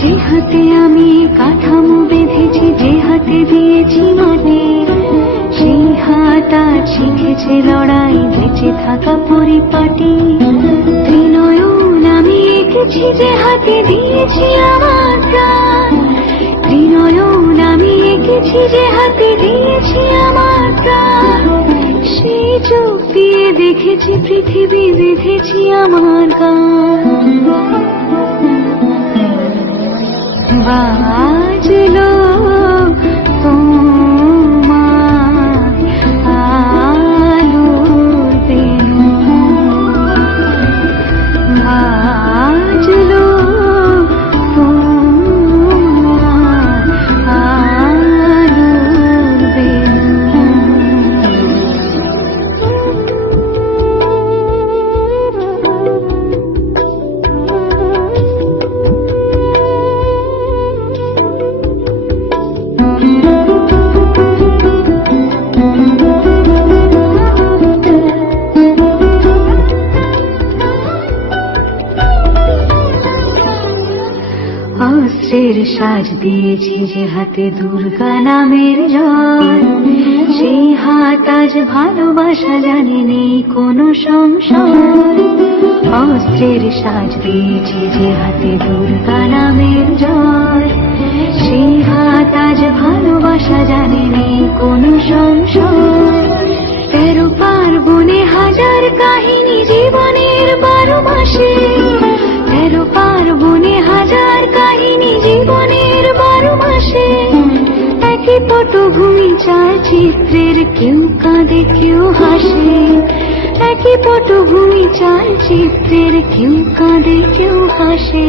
যে হাতে আমি কাঠামো বেঁধেছি, যে হাতে দিয়েছি মাটি, সেই হাত আজ শিখেছে লড়াই, বেঁচে থাকা পরিপাটি। ত্রিনয়ন আমি এঁকেছি, যে হাতে দিয়েছি আমার প্রাণ। ত্রিনয়ন আমি এঁকেছি, যে হাতে দিয়েছি আমার প্রাণ। সেই চোখ দিয়ে দেখেছি পৃথিবী, বেঁধেছি আমার গান। বাজলো তোমার আলোর বেণু, বাজলো তোমার আলোর বেণু। অস্ত্রের সাজ দিয়েছি, যে হাতে দুর্গা নামের জয়, সেই হাত আজ ভালোবাসা জানে, নেই কোনো সংশয়। অস্ত্রের সাজ দিয়েছি, যে হাতে দুর্গা নামের জয়, সেই হাত আজ ভালোবাসা জানে, নেই কোনো সংশয়। 13 পার্বণে হাজার কাহিনী জীবনের 12 মাসে, 13 পার্বণে হাজার কাহিনী জীবনের 12 মাসে। একই পটভূমি চালচিত্রের, কেউ কাঁদে কেউ হাসে। একই পটভূমি চালচিত্রের, কেউ কাঁদে কেউ হাসে।